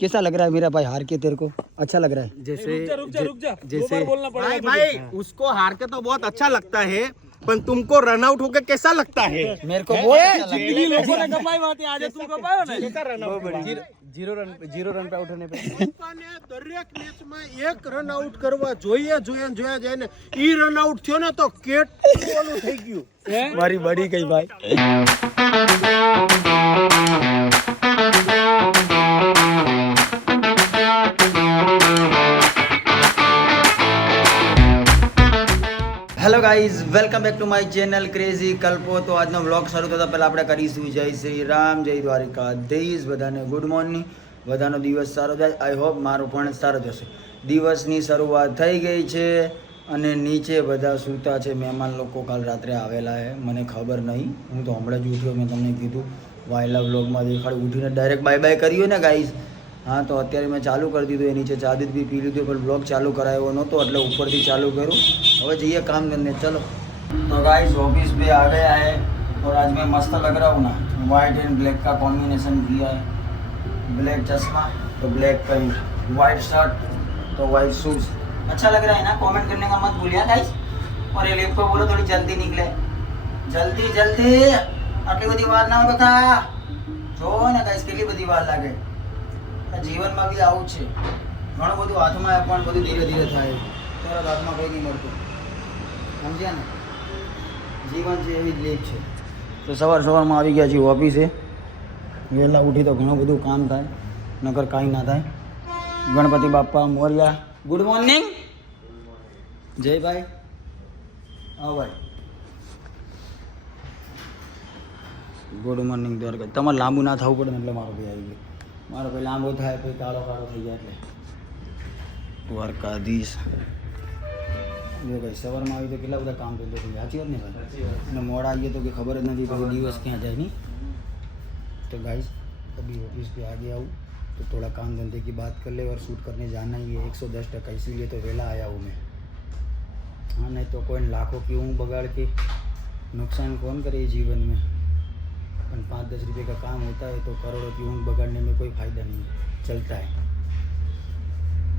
कैसा लग रहा है मेरा भाई हार के तेरे को? अच्छा लग रहा है? जैसे रुक जा जैसे बोलना भाई भाई उसको हार के तो बहुत अच्छा लगता है, पर तुमको रन आउट होके कैसा लगता है? मेरे को बहुत अच्छा लग जिंदगी लोगों ने कपाई बात आज तू कपायो ने जीरो रन पे आउट होने पे દરેક મેચમાં એક રન આઉટ કરવા જોઈએ જોયા જાય ને. ઈ રન આઉટ થયો ને તો કેટલું ઓલું થઈ ગયું. મારી બડી ગઈ ભાઈ. Hello guys, welcome back to my channel crazy Kalpo. તો આજનો વ્લોગ શરૂ થતાં પહેલાં આપણે કરીશું જય શ્રી રામ, જય દ્વારિકાધીશ. બધાને ગુડ મોર્નિંગ, બધાનો દિવસ સારો જાય. આઈ હોપ મારો પણ સારો જશે. દિવસની શરૂઆત થઈ ગઈ છે અને નીચે બધા સૂતા છે. મહેમાન લોકો કાલ રાત્રે આવેલા છે, મને ખબર નહીં. હું તો હમણાં જ ઉઠ્યો, મેં તમને કીધું વાયલા વ્લોગમાં દેખાડ્યું. ઉઠીને ડાયરેક્ટ બાય બાય કર્યું ને ગાઈઝ. હા, તો અત્યારે મેં ચાલુ કરી દીધું. એ નીચે ચા દૂધ બી પી લીધું, પણ બ્લોગ ચાલુ કરાયો નહોતો એટલે ઉપરથી ચાલુ કર્યું. હવે જઈએ काम करने, चलो. तो गाइस ऑफिस पे आ गया है और आज मैं मस्त लग रहा हूँ ना. वाइट एंड ब्लैक का कॉम्बिनेशन किया है. ब्लैक चश्मा तो ब्लैक पैंट, वाइट शर्ट तो वाइट शूज. अच्छा लग रहा है ना? कमेंट करने का मत भूलिए गाइस. और ये लिफ्ट को बोलो थोड़ी जल्दी निकले, जल्दी जल्दी. आटली बधी वार ना बेटा, जो ने गाइस કેટલી બધી વાર લાગે. જીવનમાં બી આવું છે, ઘણું બધું હાથમાં પણ બધું ધીરે ધીરે થાય. તરત હાથમાં કંઈ નહીં મળતું, સમજ્યા ને? જીવન છે એવી જ લેખ છે. તો સવારમાં આવી ગયા છીએ ઓફિસે. વહેલા ઉઠી તો ઘણું બધું કામ થાય, નકર કાંઈ ના થાય. ગણપતિ બાપ્પા મોર્યા. ગુડ મોર્નિંગ જયભાઈ. હા ભાઈ, ગુડ મોર્નિંગ દ્વારકા. તમારે લાંબુ ના થવું પડે ને એટલે મારો ભાઈ આવી ગયો. મારો ભાઈ લાંબો થાય પછી કાળો કાળો થઈ જાય એટલે દ્વારકાધીશ. જો ભાઈ સવારમાં આવી તો કેટલા બધા કામ ધંધો થઈ જાય. સાચી વાત ને ભાઈ? અને મોડા આવીએ તો કે ખબર જ નથી તો દિવસ ક્યાં જાય નહીં. तो गाइस अभी ऑफिस पे आगे आऊँ तो थोड़ा काम धंधे की बात कर ले और शूट करने जाना ही है 110%. इसीलिए तो वेला आया हूँ मैं. हाँ, नहीं तो कोई लाखों की ऊँग बगाड़ के नुकसान कौन करे जीवन में. पर 5-10 रुपये का काम होता है तो करोड़ों की ऊँग बगाड़ने में कोई फ़ायदा नहीं है. चलता है.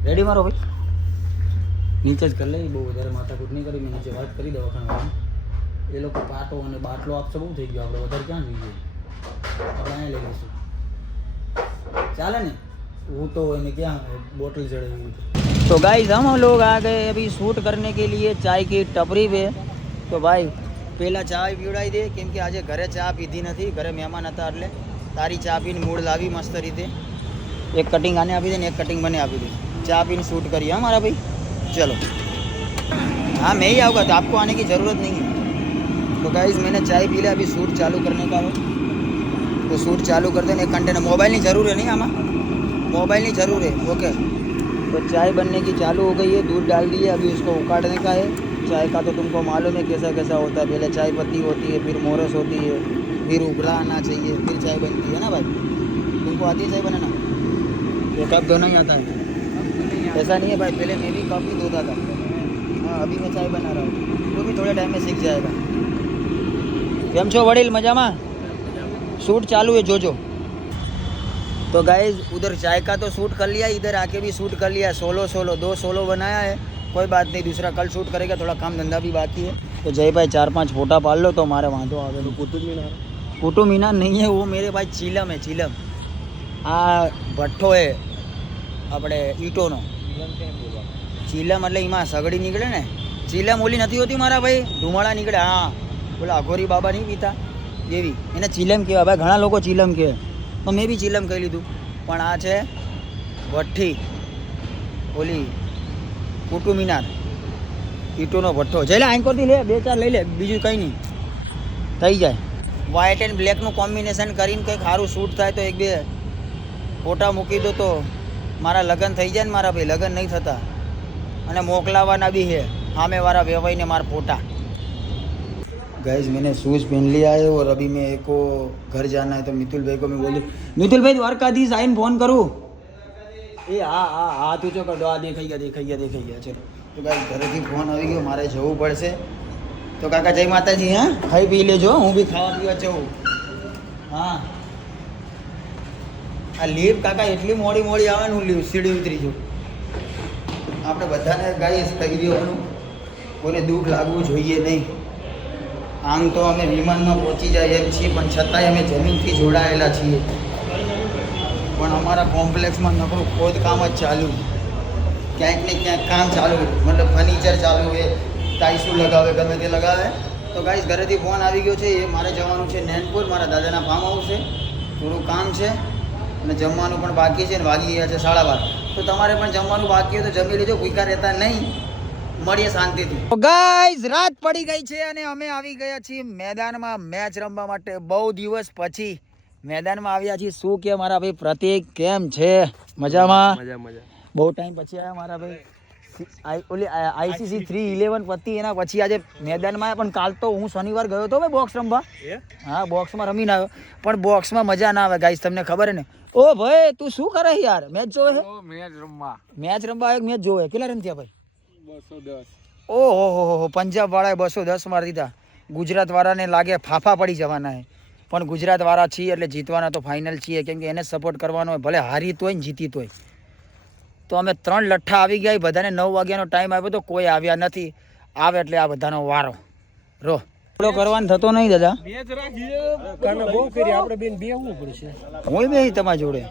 रेडी मारो भाई, નીચે જ કરી લે. બહુ વધારે માથાકૂટ નહીં કરી. મેં નીચે વાત કરી દવાખાનામાં. એ લોકો પાટો અને બાટલો આપશે, બહુ થઈ ગયો. આપણે વધારે ક્યાં જોઈએ? આપણે અહીંયા લઈ લઈશું, ચાલે ને? वो तो इन्हें क्या बोतल चढ़े हुई थी. तो गाइस हम लोग आ गए अभी शूट करने के लिए चाय की टपरी पे. तो भाई પહેલાં ચા પીવડાવી દે, કેમ કે આજે ઘરે ચા પીધી નથી. ઘરે મહેમાન હતા એટલે તારી ચા પીને મૂળ લાવી મસ્ત રીતે. એક કટિંગ આને આપી દે ને એક કટિંગ મને આપી દે. ચા पीने शूट करिए हाँ हमारा भाई. चलो हाँ, मैं ही आऊँगा तो आपको आने की ज़रूरत नहीं है. तो गाइस मैंने चाय पी लिया, अभी शूट चालू करने का है. तो शूट चालू कर देने. एक कंटेनर मोबाइल नहीं ज़रूर है, नहीं आमा मोबाइल नहीं ज़रूर है. ओके, तो चाय बनने की चालू हो गई है. दूध डाल दिए, अभी उसको उकाड़ने का है. चाय का तो तुमको मालूम है कैसा कैसा होता है. पहले चाय पत्ती होती है, फिर मोरस होती है, फिर उबला आना चाहिए, फिर चाय बनती है ना भाई. तुमको आती है चाय बनाना? तो कप धोना ही आता है? ऐसा नहीं है भाई, पहले मैं भी कप ही धोता था. हाँ, अभी मैं चाय बना रहा हूँ. तो भी थोड़े टाइम में सीख जाएगा. કેમ છો વડીલ? મજામાં? शूट चालू है, जो तो गाइज उधर चाय का तो शूट कर लिया, इधर आके भी शूट कर लिया. 2 सोलो बनाया है. कोई बात नहीं, दूसरा कल शूट करेगा. थोड़ा काम धंधा भी बाकी है. तो जय भाई 4-5 फोटा पाल लो तो हमारे वहाँ तो आगे. कुतुब मीनार नहीं है वो मेरे भाई, चीलम है चीलम. आ भट्ठो है આપણે ઈંટોનો. ચીલમ એટલે એમાં સગડી નીકળે ને. ચીલમ ઓલી નથી હોતી મારા ભાઈ, ધુમાડા નીકળે. હા, બોલા અઘોરી બાબા નહીં પીતા એવી, એને ચીલમ કહેવાય ભાઈ. ઘણા લોકો ચીલમ કહે, તો મેં બી ચીલમ કહી લીધું. પણ આ છે ભઠ્ઠી, ઓલી કુટુબ મીનાર, ઈંટોનો ભઠ્ઠો. જઈ લે આંકોરથી લે, 2-4 લઈ લે, બીજું કંઈ નહીં થઈ જાય. વ્હાઇટ એન્ડ બ્લેકનું કોમ્બિનેશન કરીને કંઈક સારું શૂટ થાય તો 1-2 ફોટા મૂકી દો તો મારા લગ્ન થઈ જાય ને મારા ભાઈ. લગ્ન નહીં થતા અને મોકલાવાના भी है સામે वाला વેવાઈને મારા फोटा. गाइस मैंने शूज़ पहन लिया है और अभी मेरे को घर जाना है. तो मितुल भाई को मैं बोल दूँ, मितुल भाई द्वारकाधीश आइन फोन करूँ. એ હા હા હાથ ઊંચો કરજો. આ દેખાઈ ગયા. ચલો તો ગાઈસ ઘરેથી ફોન આવી ગયો, મારે જવું પડશે. તો કાકા જય માતાજી. હા, ખાઈ પી લેજો, હું બી ખાવા પીવા જવું. હા આ લીવ કાકા એટલી મોડી મોડી આવે ને હું લીવ સીડી ઉતરી જઉં. આપણે બધાને ગાઈસ કહી દેવાનું, કોઈને દુઃખ લાગવું જોઈએ નહીં. આમ તો અમે વિમાનમાં પહોંચી જાય એમ છીએ, પણ છતાંય અમે જમીનથી જોડાયેલા છીએ. પણ અમારા કોમ્પ્લેક્સમાં નકરું ખોદકામ જ ચાલુ, ક્યાંક ને ક્યાંક કામ ચાલુ, મતલબ ફર્નિચર ચાલુ હોય, ટાઈસું લગાવે, ગમે તે લગાવે. તો ગાઈસ ઘરેથી ફોન આવી ગયો છે, એ મારે જવાનું છે નૈનપુર, મારા દાદાના ફાર્મ હાઉસ છે, થોડું કામ છે અને જમવાનું પણ બાકી છે ને વાગી ગયા છે 12:30. તો તમારે પણ જમવાનું બાકી હોય તો જમી લેજો, ભૂખ્યા રહેતા નહીં. મળીએ શાંતિથી. તો ગાઈસ રાત પડી ગઈ છે અને અમે આવી ગયા છીએ મેદાનમાં મેચ રમવા માટે. બહુ દિવસ પછી મેદાનમાં આવ્યા છીએ. શું કે મારા ભાઈ પ્રતીક, કેમ છે? મજામાં? બહુ ટાઈમ પછી આવ્યા મારા ભાઈ. ઓલી ICC 311 પતી એના પછી આજે મેદાનમાં આવ્યા. પણ કાલ તો હું શનિવાર ગયો હતો ભાઈ બોક્સ રમવા. હા, બોક્સમાં રમીને આવ્યો, પણ બોક્સમાં મજા ના આવે ગાઈસ, તમને ખબર ને. ઓ ભાઈ તું શું કરે યાર? મેચ જોવે છે? મેચ રમવા આવ્યો, મેચ જોવે. કેટલા રન થયા ભાઈ? 210. ઓહો, પંજાબ વાળાએ 210 મારી દીધા. ગુજરાત વાળાને લાગે ફાફા પડી જવાના છે, પણ ગુજરાત વાળા છીએ એટલે જીતવાના તો ફાઇનલ છીએ, કેમ કે એને સપોર્ટ કરવાનો હોય, ભલે હારી તોય ને જીતી તોય. તો અમે 3 લઠ્ઠા આવી ગયા, બધાને 9 વાગ્યાનો ટાઈમ આપ્યો તો કોઈ આવ્યા નથી. આવે એટલે આ બધાનો વારો રો કરવાનો થતો નહીં દાદા. હોય બે તમારી જોડે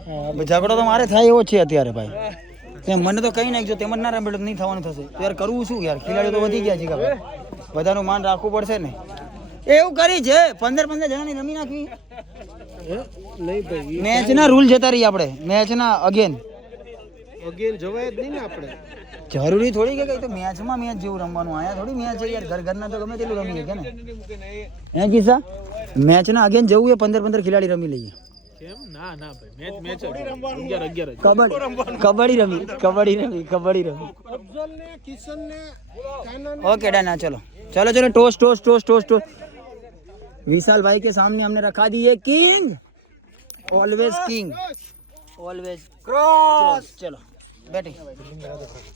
ઝઘડો તો મારે થાય એવો છે અત્યારે ભાઈ. મને તો કઈ નાખજો, તેમ જ ના રમેલો નહીં થવાનું થશે. યાર કરવું શું યાર, ખેલાડીઓ તો વધી ગયા છે કે બધાનું માન રાખવું પડશે ને. એવું કરી છે 15 જણાની રમી નાખવી. મેચ ના રૂલ જતા રહી આપણે, મેચ ના અગેન જવાય જ નહીં ને આપણે. જરૂરી થોડી કે કઈ તો મેચમાં મેચ જેવું રમવાનું. આયા થોડી મેચ છે યાર, ઘરના તો ગમે તેટલું રમી કે ને. હે કિસ્સા મેચ ના અગેન જવું એ 15 ખેલાડી રમી લઈએ. કબડ્ડી રમી. ओके डन है, चलो चलो चलो toast toast toast toast toast. Vishal भाई के सामने हमने रखा दी है king, always king, always cross. चलो बैटिंग.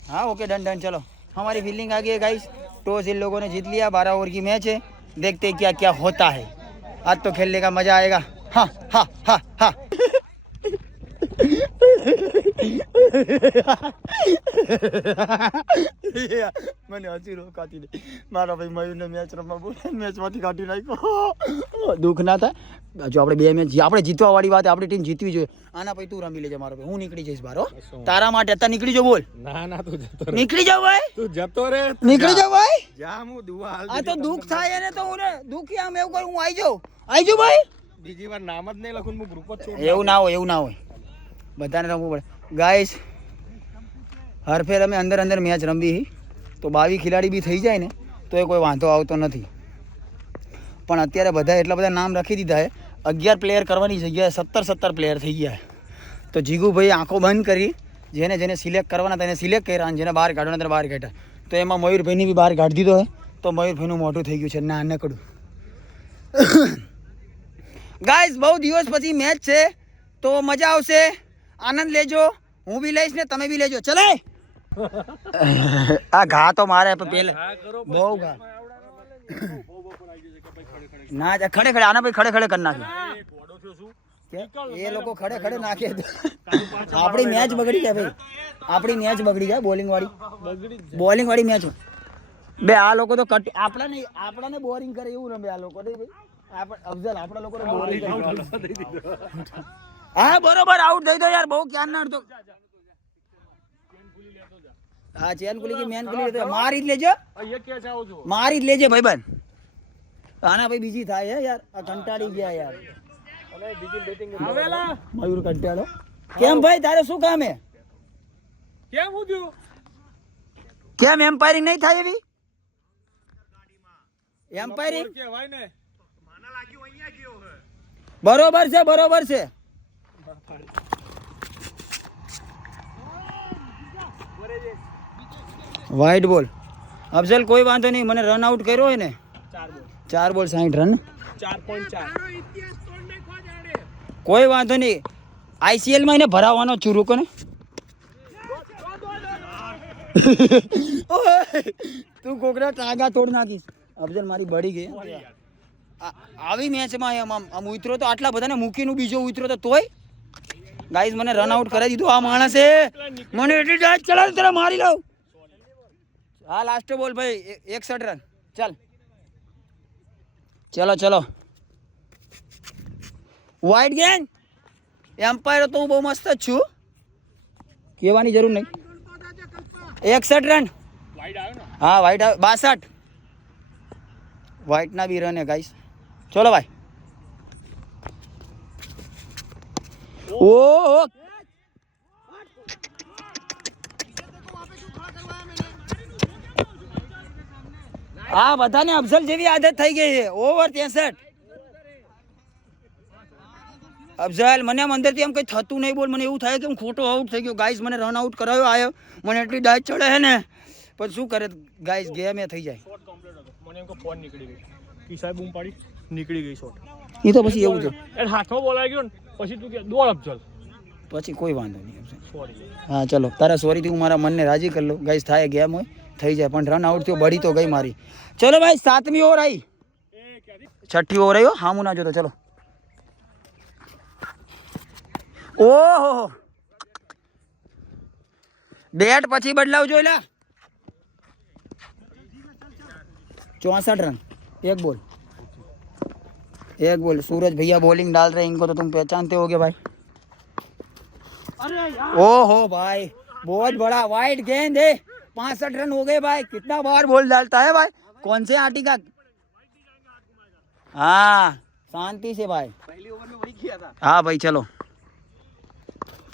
हाँ ओके डन डन. चलो हमारी फील्डिंग आ गई है गाइस. टॉस इन लोगों ने जीत लिया. 12 ओवर की मैच है, देखते हैं क्या क्या होता है. आज तो खेलने का मजा आएगा. हाँ हाँ हाँ हाँ. મને હસી રોકાતી નહીં. મારા ભાઈ મયુરને મેચ રમવા બોલે, મેચમાંથી કાઢી નાખ્યો. દુઃખ ના થાય. જો આપણે 2 મેચ આપણે જીતવા વાળી વાત, આપણી ટીમ જીતવી જોઈએ. આના પછી તું રમી લેજે મારો ભાઈ, હું નીકળી જઈશ બારો. તારા માટે અત્યારે નીકળી જાવ. બોલ. ના તું જતો રે. નીકળી જાવ ભાઈ, તું જતો રે. નીકળી જાવ ભાઈ. જા હું દુઆ હાલ. આ તો દુઃખ થાય ને તો હું ને દુઃખી આમ એવું કરું, હું આવી જાઉં ભાઈ. બીજી વાર નામ જ નહીં લખું, હું ગ્રુપ જ છોડ. એવું ના હોય. બધાને રમવું પડે ગાઈસ. હર ફેર અમે અંદર મેચ રમવી તો 22 ખેલાડી બી થઈ જાય ને તો એ કોઈ વાંધો આવતો નથી. પણ અત્યારે બધા એટલા બધા નામ રાખી દીધા છે, 11 પ્લેયર કરવાની જગ્યાએ 17 પ્લેયર થઈ ગયા. તો જીગુભાઈ આંખો બંધ કરી, જેને સિલેક્ટ કરવાના તેને સિલેક્ટ કર્યા, અને જેને બહાર કાઢવાના તેને બહાર કાઢ્યા. તો એમાં મયુરભાઈની બી બહાર કાઢી દીધો છે. તો મયુરભાઈનું મોઢું થઈ ગયું છે નાનકડું. ગાઈસ બહુ દિવસ પછી મેચ છે તો મજા આવશે, આનંદ લેજો. હું બી લઈશ ને તમે બી લેજો. ચલે આ ઘા તો મારે પેલે બહુ ઘા ના જા. ખડે આના ભાઈ ખડે કરી નાખે એ લોકો, ખડે નાખે. આપણી મેચ બગડી જાય ભાઈ, આપણી મેચ બગડી જાય. બોલિંગ વાળી મેચ બે. આ લોકો તો આપણાને બોરિંગ કરે એવું રમે આ લોકો. અફઝલ આપણા લોકો બોરિંગ. હા બરોબર, આઉટ થઈ દો યાર, બહુ ક્યાં ના અડધો. હા ચેન ખુલી કે મેન ખુલી તો મારી જ લેજો, મારી જ લેજે ભાઈબંધ. આના ભાઈ બીજી થાય હે યાર, આ કંટાળી ગયા યાર. મયુર કંટાળો કેમ ભાઈ? તારે શું કામ હે? કેમ એમ્પાયરિંગ નહીં થાય એવી? એમ્પાયરિંગ બરોબર છે. વાઇડ બોલ. અફઝલ કોઈ વાંધો નહીં, મને રન આઉટ કર્યો હોય ને 4 બોલ 60 રન 4.4. કોઈ વાંધો નહીં, ICL માં એને ભરાવવાનો છું. રૂકો ને તું કોકરા ટાગા તોડ નાખીશ. અફઝલ મારી બળી ગઈ. આવી મેચમાં આમ ઉતરો તો આટલા બધાને મૂકીને બીજો ઉતરો તો તોય ગાઈસ મને રન આઉટ કરાવી દીધું આ માણસે મને એટલી ડાયટ ચલાવી તને મારી લઉં હા લાસ્ટ બોલ ભાઈ 61 રન ચાલ ચલો ચલો વાઇડ ગેન એમ્પાયર તો હું બહુ મસ્ત જ છું કહેવાની જરૂર નહીં 61 રન હા વાઇટ 62 વાઇટના બી રન હે ગાઈસ ચલો ભાઈ ઓહો આ બધાને અફઝલ જેવી આદત થઈ ગઈ છે ઓવર 63 અફઝલ મને આમ અંદરથી એમ કંઈ થતું નહીં બોલ મને એવું થાય કે હું ખોટો આઉટ થઈ ગયો ગાઈસ મને રન આઉટ કરાવ્યો આવ્યો મને એટલી ડાયટ ચડે છે ને પણ શું કરે ગાઈસ ગેમ એ થઈ જાય મને એમ કે ફોન નીકળી ગઈ કી સાહેબ બૂમ પાડી નીકળી ગઈ શોટ એ તો પછી એવું છે એ હાથમાં બોલાઈ ગયો ને પછી તું કે દોડ અફઝલ પછી કોઈ વાંધો નહીં સોરી હા ચલો તારા સોરીથી હું મારા મનને રાજી કરી લઉં ગાઈસ થાય ગેમ હોય થઈ જાય પણ રન આઉટ થયો બળી તો ગઈ મારી ચલો ભાઈ 7મી ઓવર આવી 6ઠ્ઠી ઓવર આવ્યો હા હું ના જોતો ચલો ઓહો બેટ પછી બદલાવજો એલા 64 रन एक बॉल सूरज भैया बॉलिंग डाल रहे हैं इनको तो तुम पहचानते होगे भाई ओहो भाई बहुत बड़ा वाइड गेंद है 65 रन हो गए भाई कितना बार बॉल डालता है भाई कौन से आंटी का हाँ शांति से भाई पहली ओवर में वही किया था हाँ भाई चलो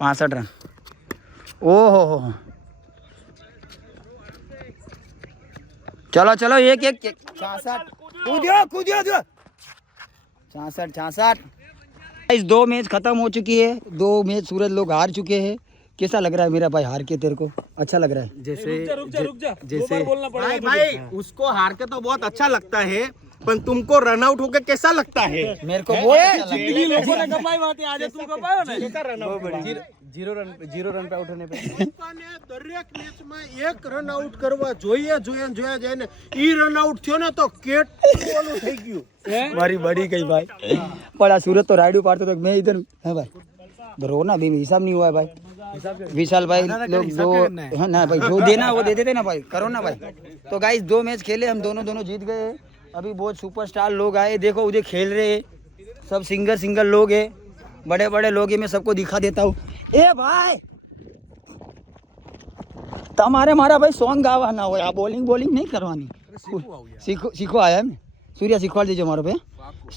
65 रन ओहो हो चलो चलो एक 66 कूदियो 66 इस 2 मैच खत्म हो चुकी है 2 मैच सूरज लोग हार चुके हैं कैसा लग रहा है मेरा भाई हार के तेरे को अच्छा लग रहा है जैसे रुक जा जैसे बोलना भाई भाई उसको हार के तो बहुत अच्छा लगता है पर तुमको रन आउट होके कैसा लगता है मेरे को बहुत अच्छा लग जिंदगी लोगों ने गपाई होती आज तू गपायो ने जीरो रन पे आउट होने पे લોકોને દરેક મેચમાં એક રન આઉટ કરવા જોઈએ જોયા જાય ને ઈ રન આઉટ થયો ને તો કેટલું ઓલું થઈ ગયું मारी बड़ी गई भाई बड़ा सूरज तो राइड पारते तो मैं इधर है भाई रो ना भी हिसाब नहीं हुआ है भाई विशाल भाई लोग दो हाँ ना भाई जो देना वो दे देते ना भाई करो ना भाई तो गाइस 2 मैच खेले हम दोनों जीत गए अभी बहुत सुपरस्टार लोग आए देखो उधर खेल रहे हैं सब सिंगर लोग हैं बड़े बड़े लोग हैं मैं सबको दिखा देता हूँ ए भाई તમારે મારા ભાઈ સોંગ ગાવાના હોય આ બોલિંગ નહીં કરવાની શીખો આયા મેં सूर्या सिखवाड़ दीजिए मारो पे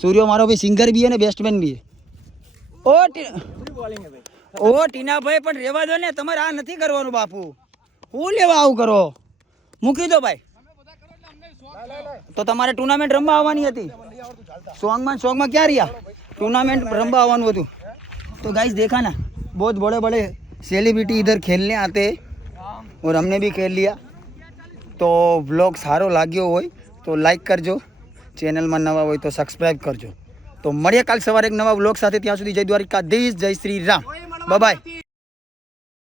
सूर्य मारो भाई सिंगर भी है ना बैट्समैन भी है ओ टीना भाई पण रेवा दो ने તમારે આ નથી કરવાનું બાપુ હું લેવા આવું કરો મૂકી દો ભાઈ તો તમારે ટુર્નામેન્ટ રમવા આવવાની હતી સોંગમાં ક્યાં રહ્યા टूर्नामेंट रमवा आवानु हतुं तो गाइस देखा ना बहुत बड़े बड़े सेलिब्रिटी इधर खेलने आते हैं और हमने भी खेल लिया तो व्लॉग सारो लाग्यो होय तो लाइक करजो चैनल में नवा होय तो सब्सक्राइब करजो तो मळीए काल सवारे एक नवा व्लॉग साथे त्यां सुधी जय द्वारिकाधीश जय श्री राम बाय बाय।